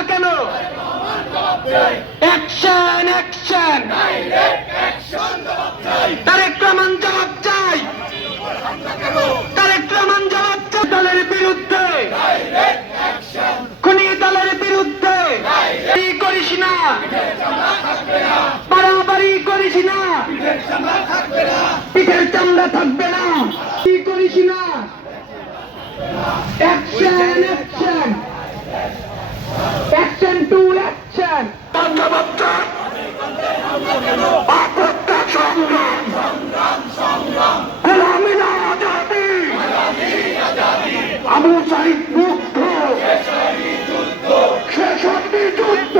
না কেন? Action action, Tarique Rahman জবাব চাই, তারেক রহমান জবাব চাই। দলের বিরুদ্ধে, খুনি দলের বিরুদ্ধে করিস না, বাড়াবাড়ি করিস না, পিঠের চামড়া থাকবে না, কি করিস না। Action action, action to action. Abu Sayeed মুক্ত, শেষ যুদ্ধ।